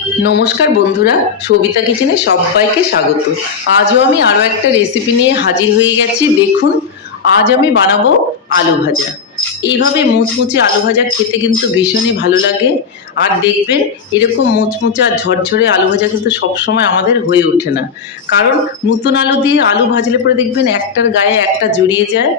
নমস্কার বন্ধুরা, সবিতা কিচেনে সবাইকে স্বাগত। আজও আমি আরও একটা রেসিপি নিয়ে হাজির হয়ে গেছি। দেখুন, আজ আমি বানাবো আলু ভাজা। এইভাবে মুচমুচে আলু ভাজা খেতে কিন্তু ভীষণই ভালো লাগে। আর দেখবেন, এরকম মুচমুচে আর ঝরঝরে আলু ভাজা কিন্তু সবসময় আমাদের হয়ে ওঠে না। কারণ নতুন আলু দিয়ে আলু ভাজলে পরে দেখবেন একটার গায়ে একটা জড়িয়ে যায়।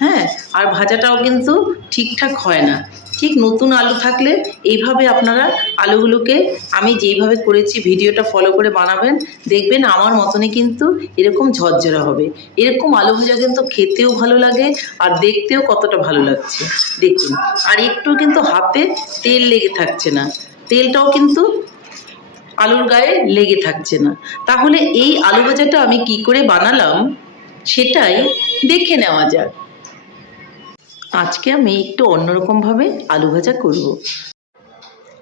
হ্যাঁ আর ভাজাটাও কিন্তু ঠিকঠাক হয় না। ঠিক নতুন আলু থাকলে এইভাবে আপনারা আলুগুলোকে, আমি যেইভাবে করেছি ভিডিওটা ফলো করে বানাবেন, দেখবেন আমার মতনই কিন্তু এরকম ঝরঝরা হবে। এরকম আলু ভাজা কিন্তু খেতেও ভালো লাগে আর দেখতেও কতটা ভালো লাগছে। দেখুন, আর একটু কিন্তু হাতে তেল লেগে থাকছে না। তেলটাও কিন্তু আলুর গায়ে লেগে থাকছে না। তাহলে এই আলু ভাজাটা আমি কি করে বানালাম, সেটাই দেখে নেওয়া যাক। আজকে আমি একটু অন্যরকমভাবে আলু ভাজা করব।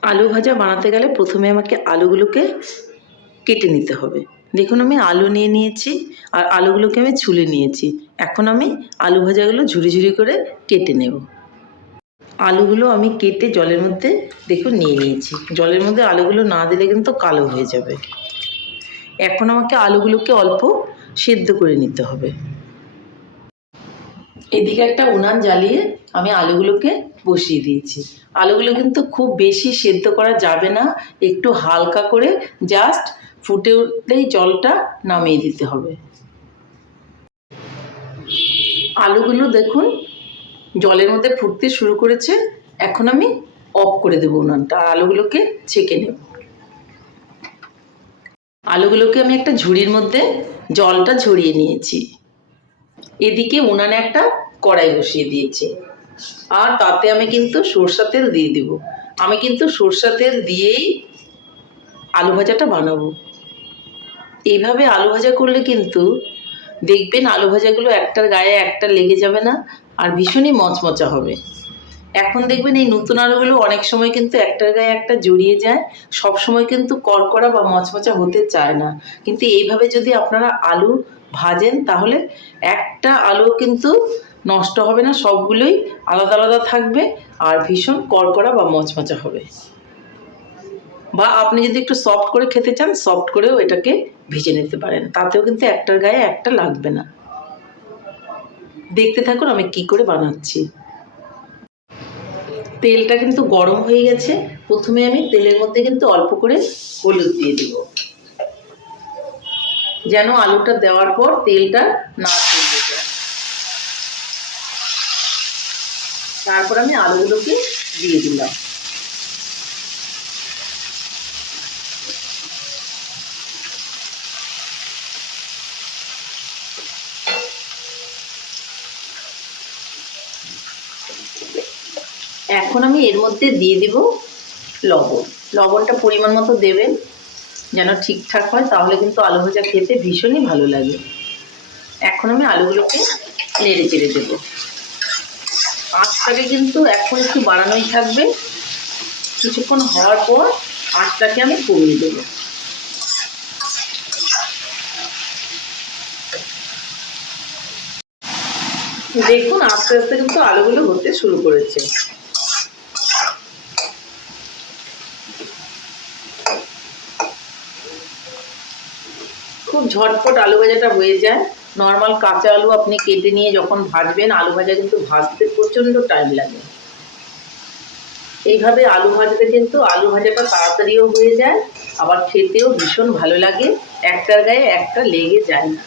আলু ভাজা বানাতে গেলে প্রথমে আমাকে আলুগুলোকে কেটে নিতে হবে। দেখুন আমি আলু নিয়ে নিয়েছি আর আলুগুলোকে আমি ছুলে নিয়েছি। এখন আমি আলু ভাজাগুলো ঝুরি ঝুরি করে কেটে নেব। আলুগুলো আমি কেটে জলের মধ্যে দেখুন নিয়ে নিয়েছি। জলের মধ্যে আলুগুলো না দিলে কিন্তু কালো হয়ে যাবে। এখন আমাকে আলুগুলোকে অল্প সেদ্ধ করে নিতে হবে। এদিকে একটা উনান জ্বালিয়ে আমি আলুগুলোকে বসিয়ে দিয়েছি। আলুগুলো কিন্তু খুব বেশি সেদ্ধ করা যাবে না, একটু হালকা করে জাস্ট ফুটে উঠলেই জলটা নামিয়ে দিতে হবে। আলুগুলো দেখুন, জলের মধ্যে ফুটতে শুরু করেছে, এখন আমি অফ করে দেবো উনানটা আর আলুগুলোকে ছেঁকে নেব। আলুগুলোকে আমি একটা ঝুড়ির মধ্যে জলটা ঝরিয়ে নিয়েছি। এদিকে উনানে একটা কড়াই বসিয়ে দিয়েছি। আর তাতে আমি কিন্তু সরষা তেল দিয়ে দিব। আমি কিন্তু সরষা তেল দিয়েই আলু ভাজাটা বানাবো। এইভাবে আলু ভাজা করলে কিন্তু দেখবেন আলু ভাজাগুলো একটার গায়ে একটা লেগে যাবে না আর ভীষণই মচমচা হবে। এখন দেখবেন এই নতুন আলুগুলো অনেক সময় কিন্তু একটার গায়ে একটা জড়িয়ে যায় সব সময় কিন্তু কড়কড়া বা মচমচা হতে চায় না। কিন্তু এইভাবে যদি আপনারা আলু ভাজেন, তাহলে একটা আলু কিন্তু নষ্ট হবে না, সবগুলোই আলাদা আলাদা থাকবে আর ভীষণ কড়কড়া বা মচমচা হবে। বা আপনি যদি একটু সফট করে খেতে চান সফট করেও এটাকে ভেজে নিতে পারেন। তাতেও কিন্তু একটার গায়ে একটা লাগবে না। দেখতে থাকুন আমি কি করে বানাচ্ছি। তেলটা কিন্তু গরম হয়ে গেছে। প্রথমে আমি তেলের মধ্যে কিন্তু অল্প করে হলুদ দিয়ে দিব। যেন আলুটা দেওয়ার পর তেলটা না তেলে যায়। তারপর আমি আলুগুলোকে দিয়ে দিলাম। এখন আমি এর মধ্যে দিয়ে দিব লবণ। লবণটা পরিমাণ মতো দেবেন। যেন ঠিকঠাক হয়, তাহলে কিন্তু আলু ভাজা খেতে ভীষণই ভালো লাগে। এখন আমি আলুগুলোকে নেড়ে চেড়ে দেবো। আঁচটাকে কিন্তু এখন একটু বাড়ানোই থাকবে। কিছুক্ষণ হওয়ার পর আঁচটাকে আমি কমিয়ে দেবো। দেখুন, আস্তে আস্তে কিন্তু আলুগুলো হতে শুরু করেছে। খুব ঝটপট আলু ভাজাটা হয়ে যায়। নর্মাল কাঁচা আলু আপনি কেটে নিয়ে যখন ভাজবেন, আলু ভাজা কিন্তু ভাজতে প্রচণ্ড টাইম লাগে। এইভাবে আলু ভাজতে কিন্তু আলু ভাজাটা তাড়াতাড়িও হয়ে যায়, আবার খেতেও ভীষণ ভালো লাগে। একটার গায়ে একটা লেগে যায় না।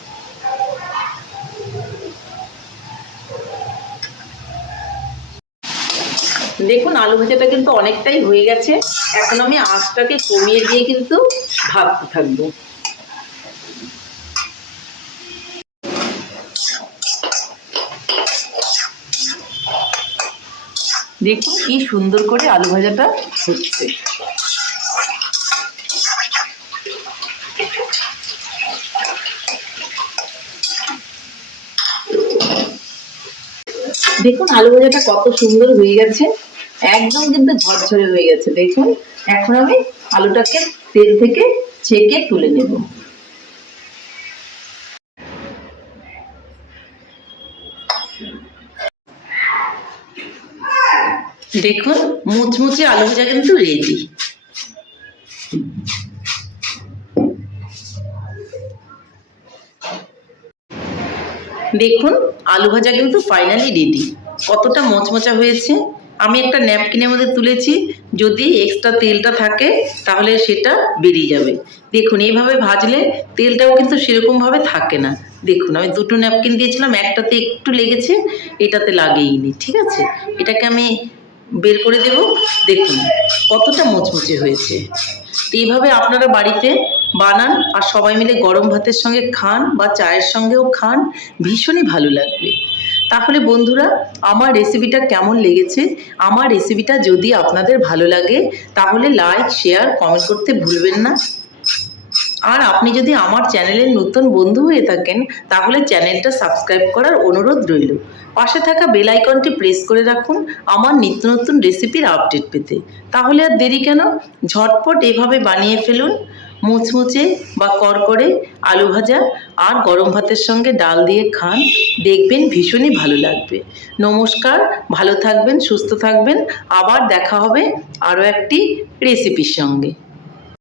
দেখুন, আলু ভাজাটা কিন্তু অনেকটাই হয়ে গেছে। এখন আমি আঁচটাকে কমিয়ে দিয়ে কিন্তু ভাবতে থাকব। দেখুন কি সুন্দর করে আলু ভাজাটা হচ্ছে। দেখুন আলু ভাজাটা কত সুন্দর হয়ে গেছে। একদম কিন্তু ঝরঝরে হয়ে গেছে। দেখুন, এখন আমি আলুটাকে তেল থেকে ছেঁকে তুলে নেব। দেখুন, মুচমুচে আলু ভাজা কিন্তু রেডি দেখুন, আলু ভাজা কিন্তু ফাইনালি রেডি কতটা মচমচা হয়েছে। আমি একটা ন্যাপকিনের মধ্যে তুলেছি, যদি এক্সট্রা তেলটা থাকে, তাহলে সেটা বেরিয়ে যাবে। দেখুন, এইভাবে ভাজলে তেলটাও কিন্তু সেরকমভাবে থাকে না। দেখুন, আমি দুটো ন্যাপকিন দিয়েছিলাম, একটাতে একটু লেগেছে, এটাতে লাগেইনি, ঠিক আছে? এটাকে আমি বের করে দেব। দেখুন, কতটা মুচমুচে হয়েছে। তো এইভাবে আপনারা বাড়িতে বানান আর সবাই মিলে গরম ভাতের সঙ্গে খান বা চায়ের সঙ্গেও খান, ভীষণই ভালো লাগবে। তাহলে বন্ধুরা, আমার রেসিপিটা কেমন লেগেছে? আমার রেসিপিটা যদি আপনাদের ভালো লাগে, তাহলে লাইক শেয়ার কমেন্ট করতে ভুলবেন না। আর আপনি যদি আমার চ্যানেলের নতুন বন্ধু হয়ে থাকেন, তাহলে চ্যানেলটা সাবস্ক্রাইব করার অনুরোধ রইল। পাশে থাকা বেল আইকনটি প্রেস করে রাখুন আমার নিত্য নতুন রেসিপির আপডেট পেতে। তাহলে আর দেরি কেন? ঝটপট এভাবে বানিয়ে ফেলুন। মুচমুচে বা করকরে আলু ভাজা আর গরম ভাতের সঙ্গে ডাল দিয়ে খান। দেখবেন ভীষণই ভালো লাগবে। নমস্কার, ভালো থাকবেন, সুস্থ থাকবেন। আবার দেখা হবে আরও একটি রেসিপির সঙ্গে।